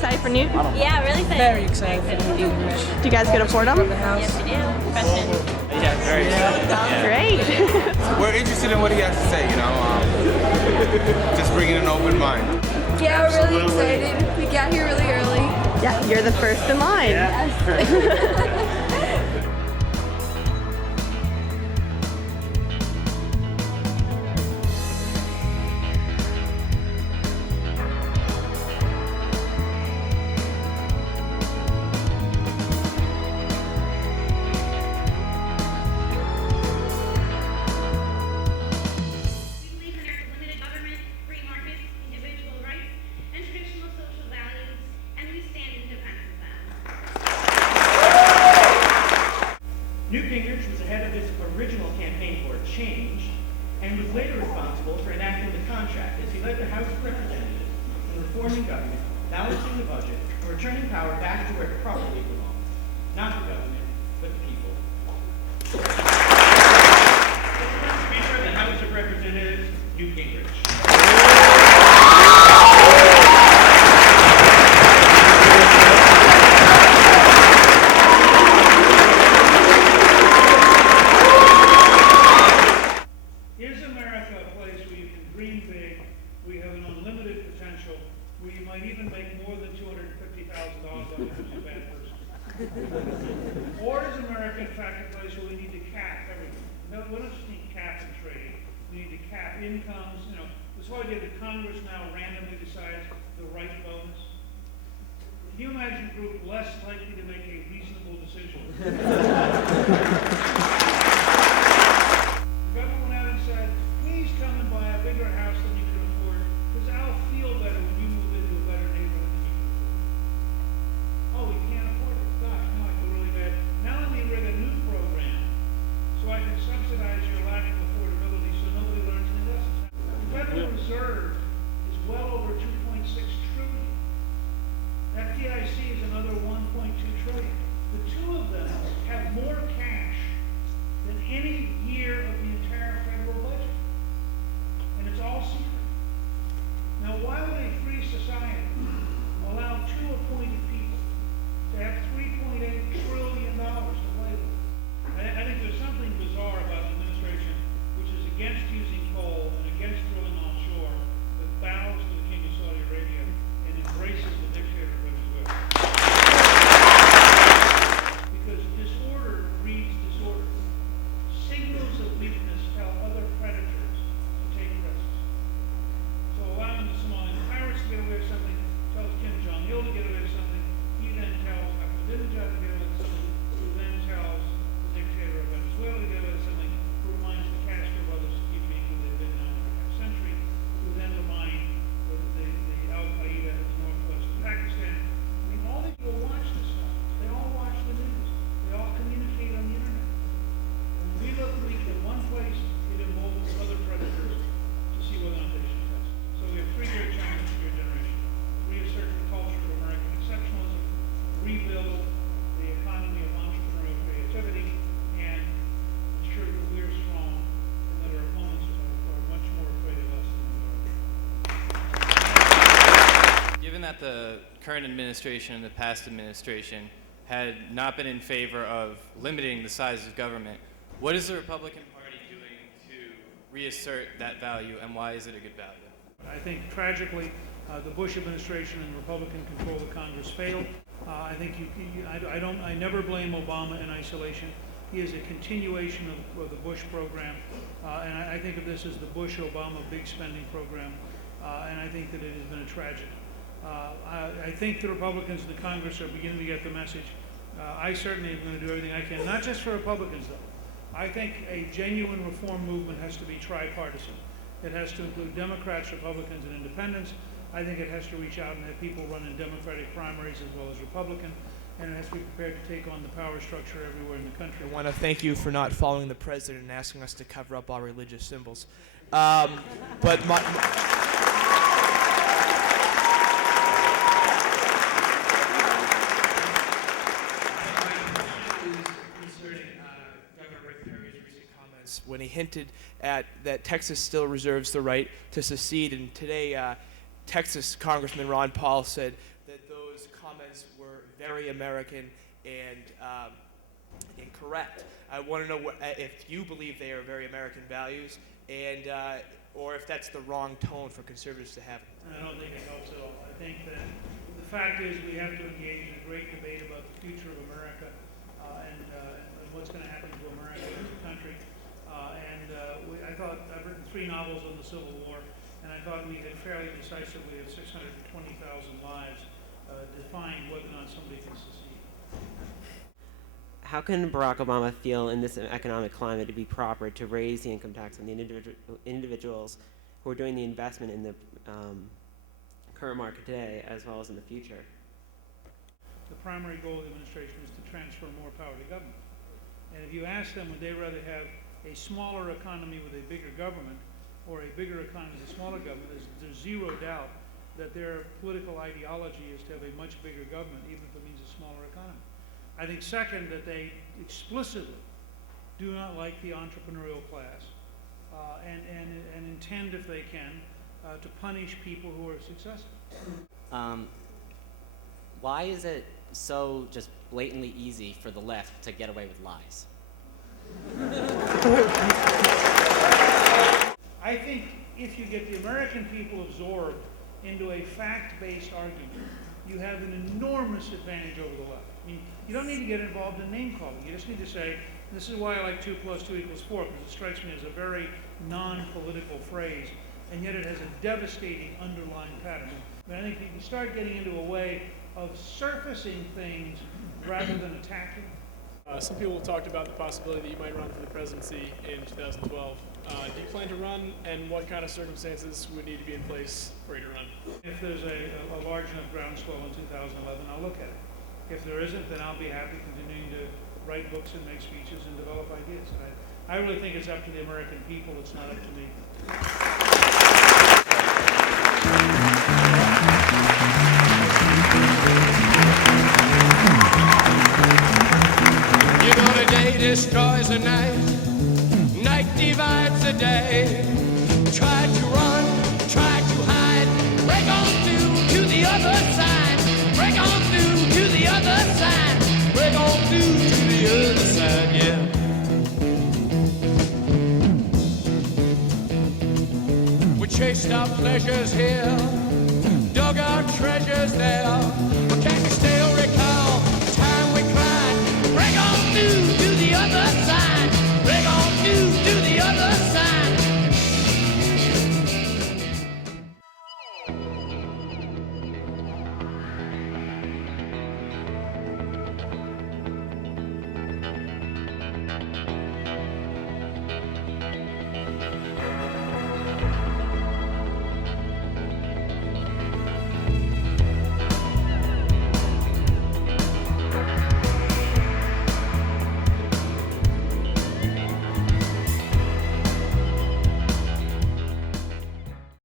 excited for Newt? Yeah, really excited. Very excited for Newt Gingrich. Do you guys go to Fordham? Yes, we do. Freshman. Yeah, very excited. Yeah. Great. We're interested in what he has to say, just bringing an open mind. Yeah, we're really excited. We got here really early. Yeah, you're the first in line. Yes. Newt Gingrich was ahead of his original campaign for change and was later responsible for enacting the contract as he led the House of Representatives in reforming government, balancing the budget, and returning power back to where it properly belongs. Not the government, but the people. Speaker of the House of Representatives, Newt Gingrich. Is America a place where you can dream big, where you have an unlimited potential, where you might even make more than $250,000 on a bad person? Or is America, in fact, a place where we need to cap everything? No, we don't just need cap and trade. We need to cap incomes. This whole idea that Congress now randomly decides the right bonus. Can you imagine a group less likely to make a reasonable decision? The government went out and said, please come and buy a bigger house than you can afford, because I'll feel better when you move into a better neighborhood than you can afford. Oh, we can't afford it. Gosh, no, I feel really bad. Now let me rig a new program so I can subsidize your lack of affordability so nobody learns any lessons. The Federal Reserve is well over $2.6 trillion. FDIC is another $1.2 trillion. The two of them have more cash than any year of the entire federal budget. And it's all secret. Now, why would a free society allow two appointed people to have $3.8 trillion to play with? I think there's something bizarre about the administration which is against using coal and against drilling offshore, that bows to the King of Saudi Arabia and embraces the dictator of Venezuela. Because disorder breeds disorder. Signals of weakness tell other predators to take risks. So allowing the Somalian pirates to get away with something tells Kim Jong-il to get away with something. He then tells Ahmadinejad to get away with something, who then tells the dictator of Venezuela to get away with something, who reminds the Castro brothers to keep being who they've been now for half a century, who then remind the Al-Qaeda in the northwest of Pakistan. I mean, all these people watch this stuff. They all watch the news. They all communicate on the internet. When we look weak in one place, it emboldens other predators to see whether or not they should test. So we have three great challenges for your generation. Reassert the culture of American exceptionalism, rebuild the economy of entrepreneurial creativity, and ensure that we are strong and that our opponents are much more afraid of us than we are. Given that the current administration and the past administration had not been in favor of limiting the size of government, what is the Republican Party doing to reassert that value, and why is it a good value? I think tragically, the Bush administration and Republican control of Congress failed. I think I never blame Obama in isolation. He is a continuation of the Bush program, and I think of this as the Bush-Obama big spending program, and I think that it has been a tragedy. I think the Republicans in the Congress are beginning to get the message. I certainly am going to do everything I can, not just for Republicans though. I think a genuine reform movement has to be tripartisan. It has to include Democrats, Republicans, and independents. I think it has to reach out and have people run in Democratic primaries as well as Republican, and it has to be prepared to take on the power structure everywhere in the country. I want to thank you for not following the president and asking us to cover up our religious symbols. But my when he hinted at that Texas still reserves the right to secede, and today Texas Congressman Ron Paul said that those very American and correct. I want to know if you believe they are very American values, and or if that's the wrong tone for conservatives to have. I don't think it helps at all. I think that the fact is we have to engage in a great debate about the future of America and what's going to happen to America as a country. I thought I've written 3 novels on the Civil War, and I thought we had fairly decisively, at 620,000 lives, defined whether or not somebody can secede. How can Barack Obama feel in this economic climate to be proper to raise the income tax on the individuals who are doing the investment in the current market today as well as in the future? The primary goal of the administration is to transfer more power to government. And if you ask them, would they rather have a smaller economy with a bigger government or a bigger economy with a smaller government, there's zero doubt that their political ideology is to have a much bigger government, even if it means a smaller economy. I think second, that they explicitly do not like the entrepreneurial class and intend, if they can, to punish people who are successful. Why is it so just blatantly easy for the left to get away with lies? I think if you get the American people absorbed into a fact-based argument, you have an enormous advantage over the left. I mean, you don't need to get involved in name-calling. You just need to say, this is why I like 2 + 2 = 4, because it strikes me as a very non-political phrase, and yet it has a devastating underlying pattern. I mean, I think if you start getting into a way of surfacing things rather than attacking. Some people talked about the possibility that you might run for the presidency in 2012. Do you plan to run, and what kind of circumstances would need to be in place for you to run? If there's a large enough groundswell in 2011, I'll look at it. If there isn't, then I'll be happy continuing to write books and make speeches and develop ideas. And I really think it's up to the American people. It's not up to me. You know the day destroys the night, night divides the day. Try to run, try to hide, break on through to the other side, break on through to the other side, break on through to the other side, yeah. We chased our pleasures here, dug our treasures there.